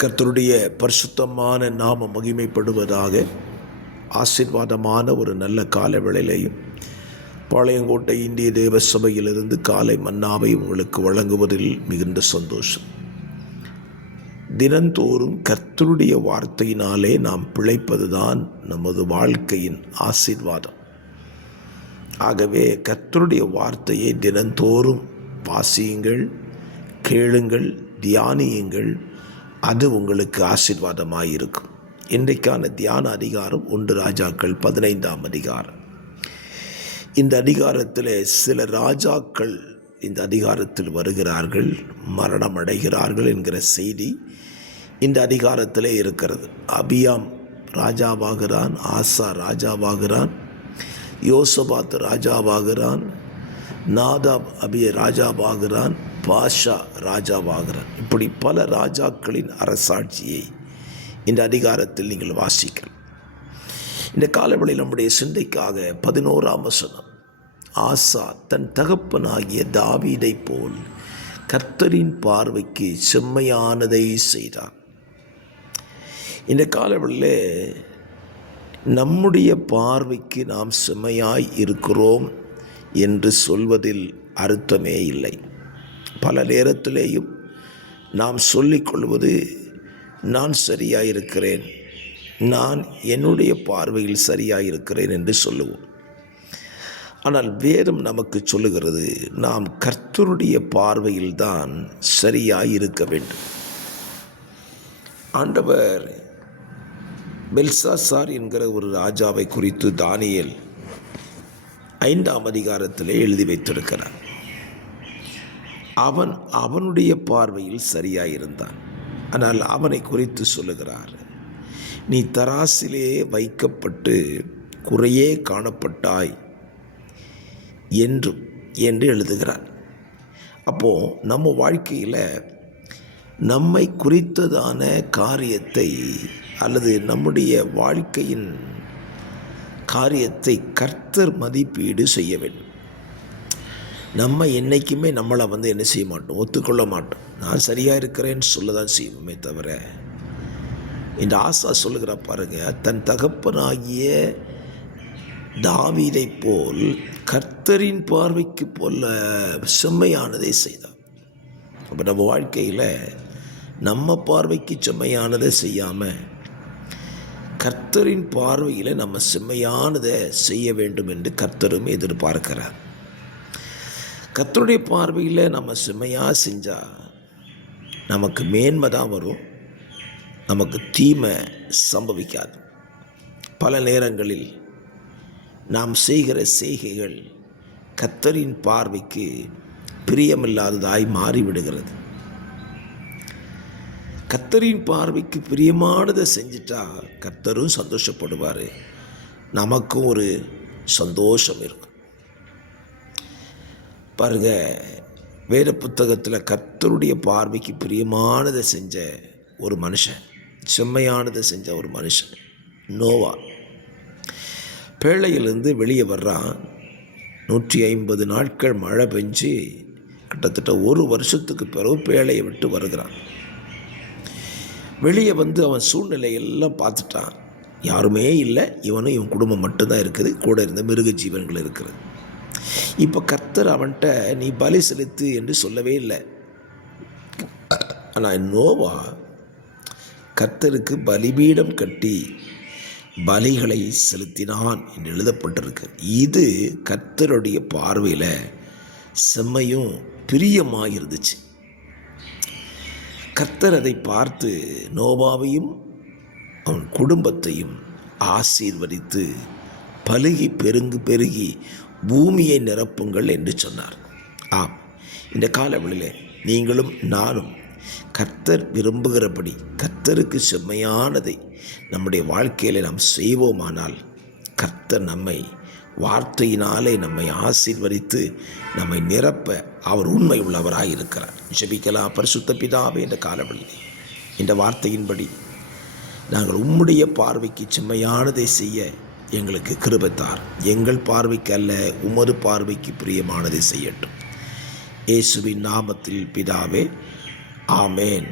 கர்த்தருடைய பரிசுத்தமான நாம மகிமைப்படுவதாக. ஆசீர்வாதமான ஒரு நல்ல கால வேளையிலையும் பாளையங்கோட்டை இந்திய தேவ சபையிலிருந்து காலை மன்னாவை உங்களுக்கு வழங்குவதில் மிகுந்த சந்தோஷம். தினந்தோறும் கர்த்தருடைய வார்த்தையினாலே நாம் பிழைப்பதுதான் நமது வாழ்க்கையின் ஆசீர்வாதம். ஆகவே கர்த்தருடைய வார்த்தையை தினந்தோறும் வாசியுங்கள், கேளுங்கள், தியானியுங்கள். அது உங்களுக்கு ஆசீர்வாதமாக இருக்கும். இன்றைக்கான தியான அதிகாரம் 1 ராஜாக்கள் 15ஆம் அதிகாரம். இந்த அதிகாரத்தில் சில ராஜாக்கள் இந்த அதிகாரத்தில் வருகிறார்கள், மரணம் அடைகிறார்கள் என்கிற செய்தி இந்த அதிகாரத்திலே இருக்கிறது. அபியாம் ராஜாவாகிறான், ஆசா ராஜாவாகிறான், யோசபாத் ராஜாவாகிறான், நாதாப் ராஜாவாகிறான், பாஷா ராஜாவாகிறான். இப்படி பல ராஜாக்களின் அரசாட்சியை இந்த அதிகாரத்தில் நீங்கள் வாசிக்கலாம். இந்த காலவெளியில் நம்முடைய சிந்தைக்காக 11ஆம் வசனம், ஆசா தன் தகப்பனாகிய தாவீதை போல் கர்த்தரின் பார்வைக்கு செம்மையானதை செய்தார். இந்த காலவெளியில் நம்முடைய பார்வைக்கு நாம் செம்மையாய் இருக்கிறோம் என்று சொல்வதில் அர்த்தமே இல்லை. பல நேரத்திலேயும் நாம் சொல்லிக்கொள்வது, நான் சரியாயிருக்கிறேன், நான் என்னுடைய பார்வையில் சரியாயிருக்கிறேன் என்று சொல்லுவோம். ஆனால் வேதம் நமக்கு சொல்லுகிறது, நாம் கர்த்தருடைய பார்வையில்தான் சரியாயிருக்க வேண்டும். ஆண்டவர் பெல்சாசார் என்கிற ஒரு ராஜாவை குறித்து தானியேல் 5ஆம் அதிகாரத்திலே எழுதி வைத்திருக்கிறார். அவனுடைய பார்வையில் சரியாயிருந்தான். ஆனால் அவனை குறித்து சொல்லுகிறார், நீ தராசிலே வைக்கப்பட்டு குறையே காணப்பட்டாய் என்று எழுதுகிறார். அப்போது நம்ம வாழ்க்கையில் நம்மை குறித்ததான காரியத்தை அல்லது நம்முடைய வாழ்க்கையின் காரியத்தை கர்த்தர் மதிப்பீடு செய்ய வேண்டும். நம்ம என்றைக்குமே நம்மளை என்ன செய்ய மாட்டோம், ஒத்துக்கொள்ள மாட்டோம். நான் சரியாக இருக்கிறேன்னு சொல்ல தான் செய்வோமே தவிர, இந்த ஆசா சொல்லுகிற பாருங்க, தன் தகப்பனாகிய தாவீதை போல் கர்த்தரின் பார்வைக்கு போல செம்மையானதை செய்தார். அப்போ நம்ம வாழ்க்கையில் நம்ம பார்வைக்கு செம்மையானதை செய்யாமல் கர்த்தரின் பார்வையில் நம்ம செம்மையானதை செய்ய வேண்டும் என்று கர்த்தரும் எதிர்பார்க்கிறார். கர்த்தருடைய பார்வையில் நம்ம செம்மையாக செஞ்சால் நமக்கு மேன்மை தான் வரும், நமக்கு தீமை சம்பவிக்காது. பல நேரங்களில் நாம் செய்கிற செய்கைகள் கர்த்தரின் பார்வைக்கு பிரியமில்லாததாய் மாறிவிடுகிறது. கர்த்தரின் பார்வைக்கு பிரியமானதை செஞ்சிட்டா கர்த்தரும் சந்தோஷப்படுவார், நமக்கும் ஒரு சந்தோஷம் இருக்கும். பாருங்க, வேத புத்தகத்தில் கர்த்தருடைய பார்வைக்கு பிரியமானதை செஞ்ச ஒரு மனுஷன், செம்மையானதை செஞ்ச ஒரு மனுஷன் நோவா. பேழையிலிருந்து வெளியே வர்றான். 150 நாட்கள் மழை பெஞ்சு கிட்டத்தட்ட 1 வருஷத்துக்கு பிறகு பேழையை விட்டு வருகிறான். வெளியே வந்து அவன் சூழ்நிலையெல்லாம் பார்த்துட்டான். யாருமே இல்லை, இவனும் இவன் குடும்பம் மட்டும்தான் இருக்குது, கூட இருந்த மிருக ஜீவன்கள் இருக்கிறது. இப்போ கர்த்தர் அவன்கிட்ட நீ பலி செலுத்து என்று சொல்லவே இல்லை. ஆனால் நோவா கர்த்தருக்கு பலிபீடம் கட்டி பலிகளை செலுத்தினான் என்று எழுதப்பட்டிருக்கு. இது கர்த்தருடைய பார்வையில் செம்மையும் பிரியமாக இருந்துச்சு. கர்த்தர் அதை பார்த்து நோவாவையும் அவன் குடும்பத்தையும் ஆசீர்வதித்து பலுகி பெருகி பூமியை நிரப்புங்கள் என்று சொன்னார். ஆம், இந்த காலவெளியில் நீங்களும் நானும் கர்த்தர் விரும்புகிறபடி கர்த்தருக்கு செம்மையானதை நம்முடைய வாழ்க்கையில் நாம் செய்வோமானால் கர்த்தர் நம்மை வார்த்தையினாலே நம்மை ஆசீர்வதித்து நம்மை நிரப்ப அவர் உண்மை உள்ளவராக இருக்கிறார். ஜெபிக்கலாம். பரிசுத்த பிதாவே, இந்த காலவெளியில் இந்த வார்த்தையின்படி நாங்கள் உம்முடைய பார்வைக்கு செம்மையானதை செய்ய எங்களுக்கு கிருபை தார். எங்கள் பார்வைக்கு அல்ல, உமது பார்வைக்கு பிரியமானதை செய்யட்டும். இயேசுவின் நாமத்தில் பிதாவே, ஆமேன்.